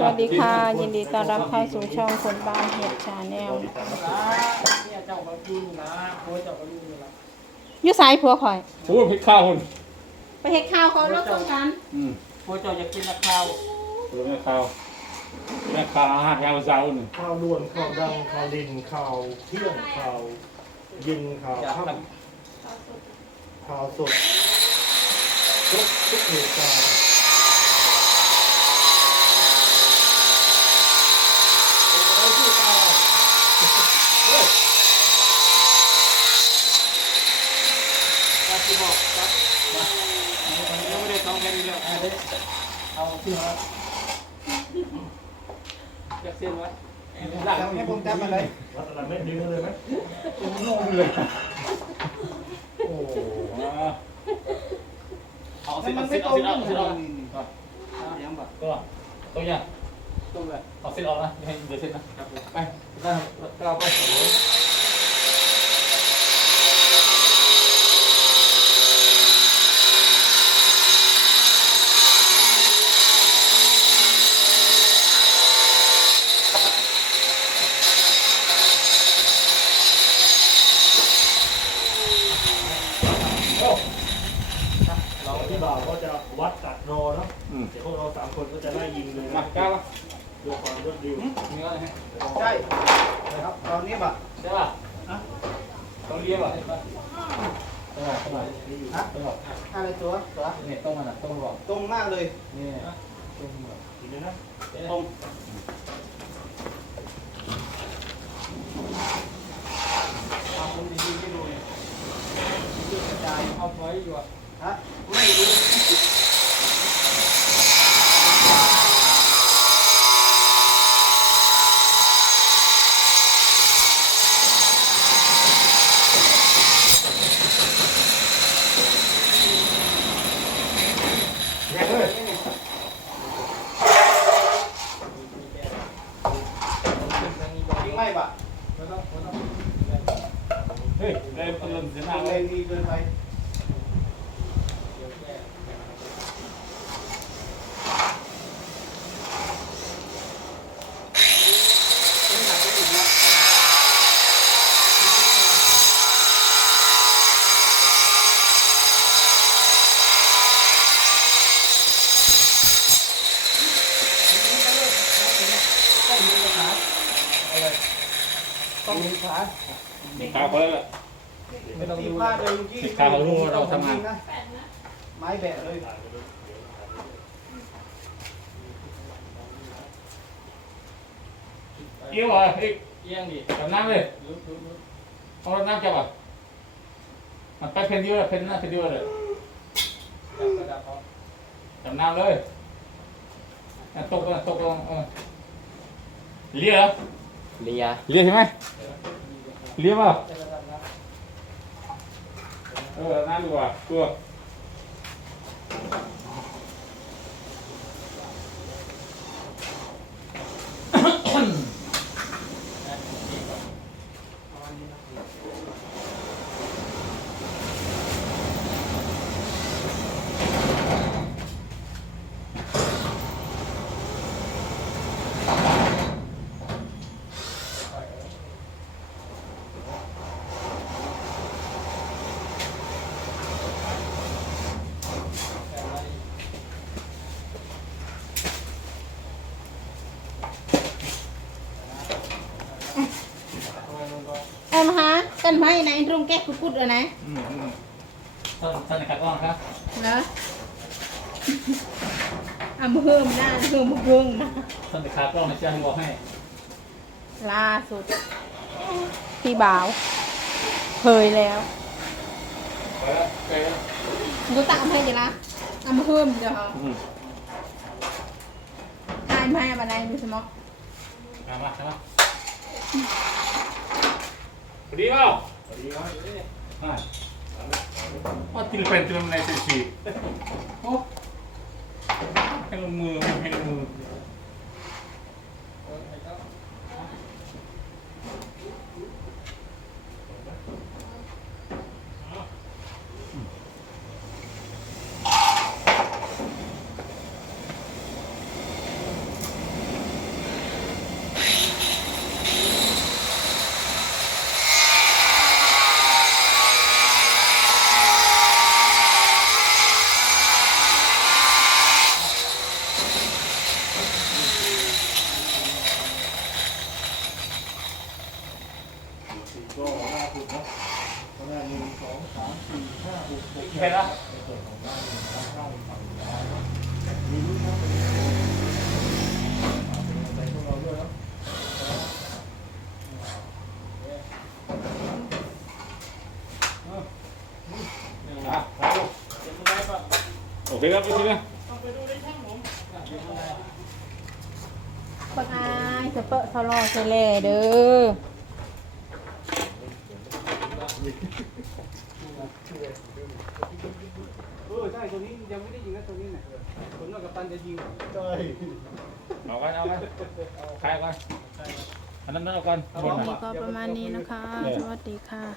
สวัสดีค่ะ ยินดีต้อนรับเข้าสู่ช่องคนบ้านเห็ดชาแนลเนี่ยเจ้าก็ยุ่งนะโค้ชเจ้าก็ยุ่งอยู่ละอยู่สายผัวข่อยโอ้ยพริกข้าวคนไปเห็ดข้าวเขาแล้วต้องกันอืมโค้ชเจ้าอยากกินละข้าวเดี๋ยวแม่ข้าวแม่ข้าวอาหารยามเช้าหนึ่งข้าวล้วนข้าวดังข้าวดินข้าวเที่ยงข้าวเย็นข้าวอยากค่ทำข้าวสดทุกทุกเหตุการณ์ำการที่ บอกครับยังไม่ได้ต้องแค่นี้แล้วเอาเด้เอาเสื้อมาอยากเสื้อไว้หลังให้ผมจับมาเลยวัดอะไรไม่ดึงเลยไหมงงเลยโอ้เอาสิเอาสิเอาสิเอาสิเอายังบ่ก็ตัวอย่างตรงเลยเอาสิออกนะให้เดือดเส้นนะครับผมไปได้เราไป เราที่บ่าวก็จะวัดตัดรอเนาะ อืม เดี๋ย วพวกเราสามคนก็จะไล่ยิงเลยมาก้าวด้วยความรวดเร็วมีอะไรให้ใช่ครับตอนนี้บ่ใช่ป่ะต้องเลี้ยบอะต้องมาต้องมาฮะต้องมาอะไรตัวตัวเนี่ยต้องมาต้องบอกตรงมากเลยนี่ต้องบอกทีนี้นะตรงเอาผมดีๆให้ดูเนี่ยยืดกระจายเอาไว้อยู่อะฮะไม่รู้ จริงไหมปะเฮ้ยได้เพลินเสียหน้าทางเลยนดีเกินไป ต้องมีขามีขาเขาแล้วไม่ต้องดูพลาดเลยเมื่อกี้สิบขาเขารู้ว่าเราทำงานไม้แบะเลยเอี้ยวอะเอ้ยเอียงดิจับน้ำเลยลุกลุกลุกเอารถน้ำจับอะมันไปเพนดีวเลยเพนหน้าเพนดีวเลยจับน้ำเลยอะตกตกลงเออเลี้ยเหรอ เลียเลี้ยใช่ไหมเลี้ยเปล่าจะกระดับนะเออน่าดูอะตัว เอ็ม ฮะกันไม้ไหนตรงแก้กุกุดอะไหนอืมอืมท่านท่านขัดกล้องครับเหรออะมือเพิ่มหน้าเพิ่มมือเพิ่มนะท่านขัดกล้องในเชื่อให้บอกให้ล่าสุด พี่บ่าวเผยแล้วไปแล้วไปแล้วกูตามให้ดีละเอามาเพิ่มเดี๋ยวเอาอืมทายมาให้บันไดดูสมองมามามา พอดีเปล่าสวัสดีครับมาว่าติลเป็นติลในสิบสี่โอ้ให้ลงมือให้ลงมือ ครับประมาณหนึ่งสองสามสี่ห้าหกเจ็ดแปดในส่วนของด้านหนึ่งด้านข้างฝั่งซ้ายนะมีรุ่นครับเป็นเป็นกำลังใจพวกเราด้วยนะอะครับโอเคครับโอเคนะปะไงสเปะสลอเสลเด้อ เออใช่ตัวนี้ยังไม่ได้ยิงนะตัวนี้เนี่ยผมกับกัปตันจะยิงใช่เอากันเอากันใครเอากันอันนั้นเอากัน คลิปนี้ก็ประมาณนี้นะคะ สวัสดีค่ะ